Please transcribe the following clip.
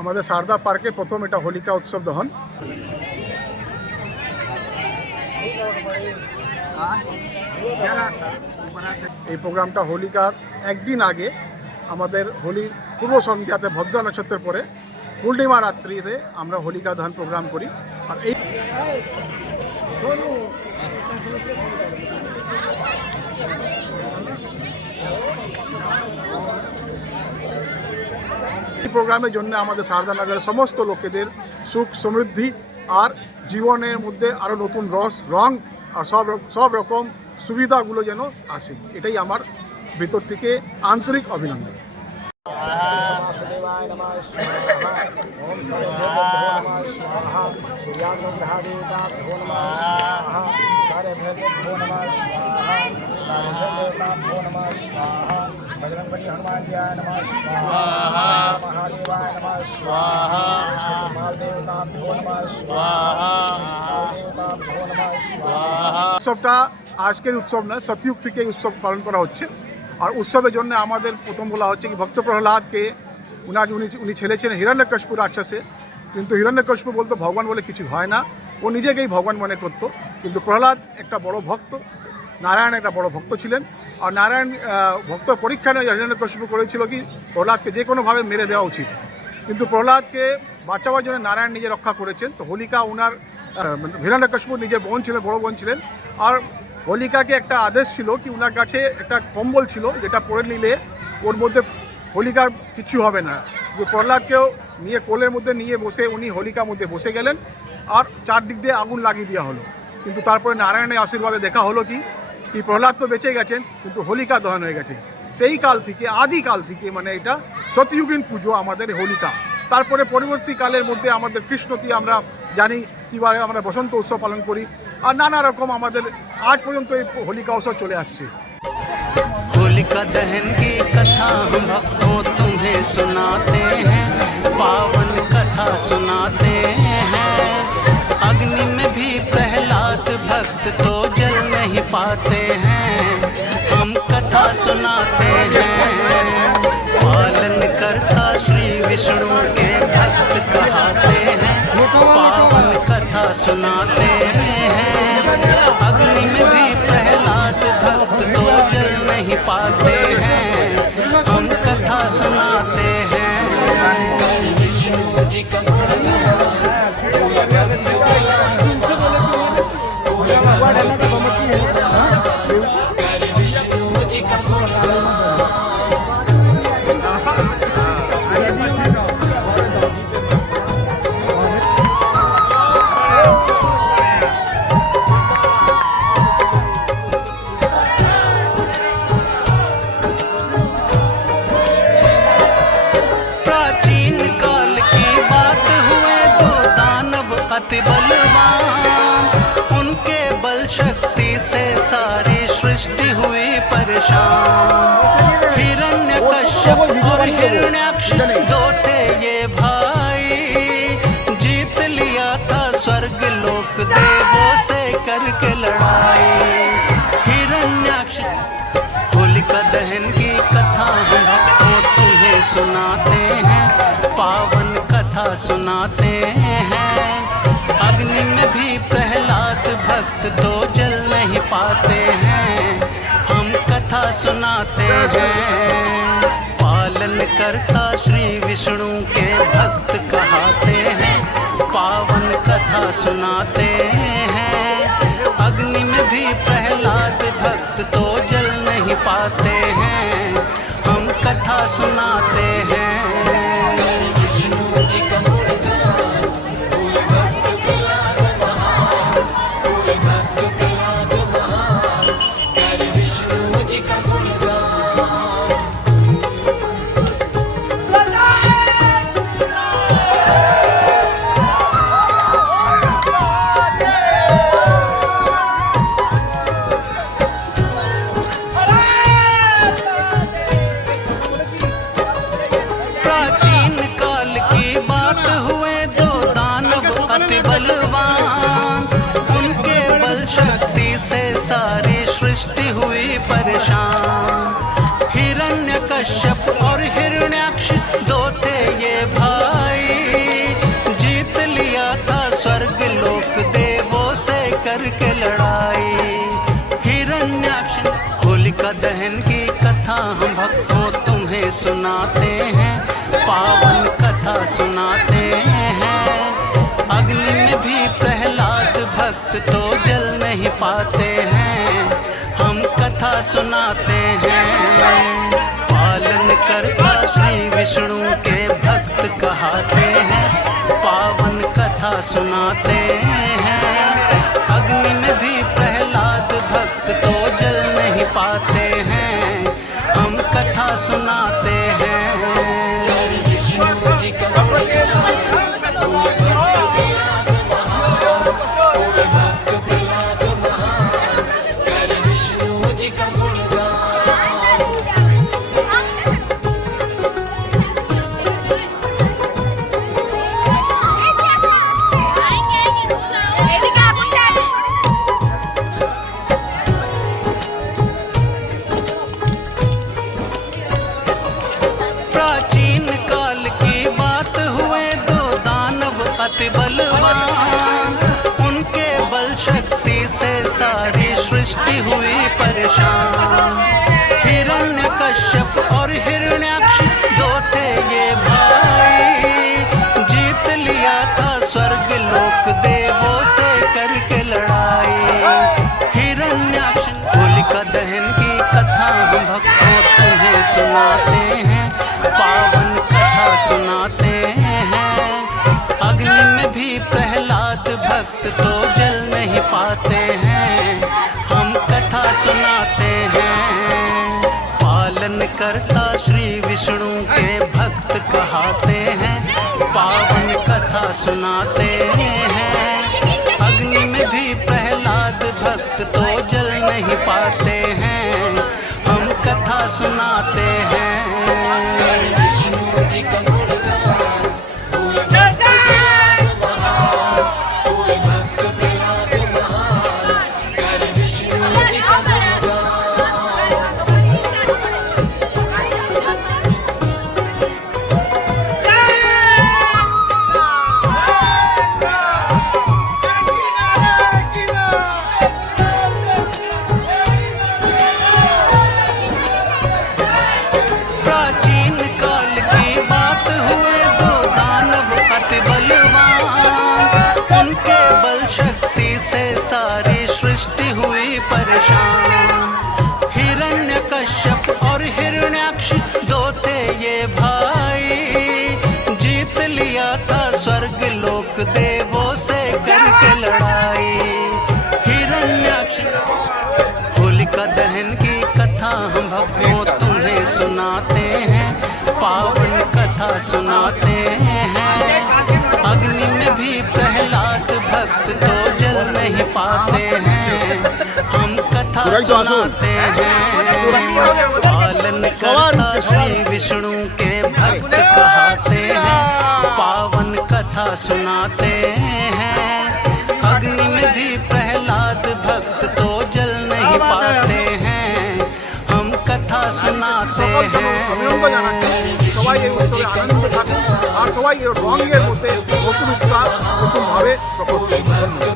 আমাদের সারদা পার্কে প্রথম এটা হোলিকা উৎসব দহন। এই প্রোগ্রামটা হোলিকার একদিন আগে আমাদের হোলির পূর্ব সন্ধ্যাতে ভদ্রা নক্ষত্রের পরে পূর্ণিমা রাত্রিতে আমরা হোলিকা দহন প্রোগ্রাম করি। আর এই প্রোগ্রামের জন্য আমাদের সারদানগরের সমস্ত লোকেদের সুখ সমৃদ্ধি আর জীবনের মধ্যে আরও নতুন রং আর সব রকম সুবিধাগুলো যেন আসে, এটাই আমার ভেতর থেকে আন্তরিক অভিনন্দন। बजरंगबली हनुमान जी नमः स्वाहा, महादेवाय नमः स्वाहा, महादेवताभ्यो नमः स्वाहा, महादेवताभ्यो नमः स्वाहा। উৎসবটা আজকের উৎসব নয়, সতযুগ থেকে এই উৎসব পালন করা হচ্ছে। আর উৎসবের জন্য আমাদের প্রথম বলা হচ্ছে কি ভক্ত প্রহ্লাদকে উনি ছেলে ছিলেন হিরণ্যকশিপু রাক্ষসে, কিন্তু হিরণ্যকশিপু বলতো ভগবান বলে কিছু হয় না, ও নিজেকেই ভগবান মনে করত। কিন্তু প্রহ্লাদ একটা বড় ভক্ত, নারায়ণ একটা বড় ভক্ত ছিলেন। আর নারায়ণ ভক্ত পরীক্ষা নিয়ে হিরণ্যকশিপু করেছিল কি প্রহ্লাদকে যে কোনোভাবে মেরে দেওয়া উচিত, কিন্তু প্রহ্লাদকে বাঁচাবার জন্য নারায়ণ নিজে রক্ষা করেছেন। তো হোলিকা ওনার হিরণ্যকশিপুর নিজের বোন ছিলেন, বড় বোন ছিলেন। আর হোলিকাকে একটা আদেশ ছিল কি ওনার কাছে একটা কম্বল ছিল যেটা পরে নিলে ওর মধ্যে হোলিকার কিছু হবে না। প্রহ্লাদকেও নিয়ে কোলের মধ্যে নিয়ে বসে উনি হোলিকার মধ্যে বসে গেলেন আর চারদিক দিয়ে আগুন লাগিয়ে দেওয়া হলো। কিন্তু তারপরে নারায়ণের আশীর্বাদে দেখা হলো কি প্রহ্লাদ তো বেঁচে গেছেন কিন্তু হোলিকা দহন হয়ে গেছে। সেই কাল থেকে আদিকাল থেকে মানে এটা সতযুগীন পুজো আমাদের হোলিকা। তারপরে পরবর্তীকালের মধ্যে আমাদের কৃষ্ণতী আমরা জানি কীভাবে আমরা বসন্ত উৎসব পালন করি। আর নানা রকম আমাদের আজ পর্যন্ত এই হোলিকা উৎসব চলে আসছে। होलिका दहन की कथा हम भक्तों तुम्हें सुनाते हैं, पावन कथा सुनाते हैं। अग्नि में भी प्रहलाद भक्त तो जल नहीं पाते हैं, हम कथा सुनाते हैं। पालन करता श्री विष्णु के भक्त कहते हैं, पावन कथा सुनाते हैं। अग्नि में भी प्रहलाद भक्त तो जल नहीं पाते हैं, हम कथा सुनाते हैं। विष्णु जी का अति बलवान, उनके बल शक्ति से सारी सृष्टि हुई परेशान। हिरण्यकश्यप और हिरण्याक्ष दो थे ये भाई, जीत लिया था स्वर्ग लोक देवों से करके लड़ाई। हिरण्याक्ष होलिका दहन की कथा हम भक्तों तुम्हें सुनाते हैं, पावन कथा सुनाते हैं। अग्नि में भी प्रहलाद भक्त तो जल नहीं पाते हैं, हम कथा सुनाते हैं। पालन करता श्री विष्णु के भक्त कहते हैं, पावन कथा सुनाते हैं। अग्नि में भी प्रहलाद भक्त तो जल नहीं पाते हैं, हम कथा सुनाते हैं। सुनाते हैं, पावन कथा सुनाते हैं। अग्नि में भी प्रहलाद भक्त तो जल नहीं पाते हैं, हम कथा सुनाते हैं। पालन करता श्री विष्णु के भक्त कहाते हैं, पावन कथा सुनाते हैं। अग्नि में भी प्रहलाद भक्त तो जल नहीं पाते हैं, हम कथा सुनाते हैं। प्राचीन काल की बात हुए दो दानव अति बलवान, उनके बल शक्ति से सारी सृष्टि हुई परेशान। हिरण्यकश्यप और हिरण्याक्ष दो थे ये भाई, जीत लिया था स्वर्ग लोक देवों से करके लड़ाई। हिरण्याक्ष होलिका दहन की कथा हम भक्तों तुम्हें सुनाते हैं, पावन कथा सुनाते हैं। अग्नि में भी प्रहलाद भक्त तो जल नहीं पाते हैं, हम कथा सुनाते हैं। पालन करता श्री विष्णु के भक्त कहाते हैं, पावन कथा सुनाते हैं। अग्नि में भी प्रहलाद भक्त तो जल नहीं पाते हैं, हम कथा सुनाते हैं। प्राचीन काल की बात हुए दो दानव अति बलवान, उनके बल शक्ति से सारी सृष्टि हुई परेशान। हिरण्यकश्यप और हिरण्याक्ष दो थे ये भाई, जीत लिया था स्वर्ग लोक देवों से करके लड़ाई। हिरण्याक्ष होलिका दहन की कथा हम भक्तों तुम्हें सुनाते हैं, पावन कथा सुनाते हैं। अग्नि में भी प्रहलाद भक्त तो जल नहीं पाते हैं, हम कथा सुनाते हैं। पालन करता श्री विष्णु के भक्त कहाते हैं, पावन कथा सुनाते हैं। अग्नि में भी प्रहलाद भक्त तो जल नहीं पाते हैं, हम कथा सुनाते हैं। সবাই এই উৎসবে আনন্দ থাকুন আর সবাই রঙের মধ্যে নতুন উৎসাহ নতুন ভাবে প্রকট করুন।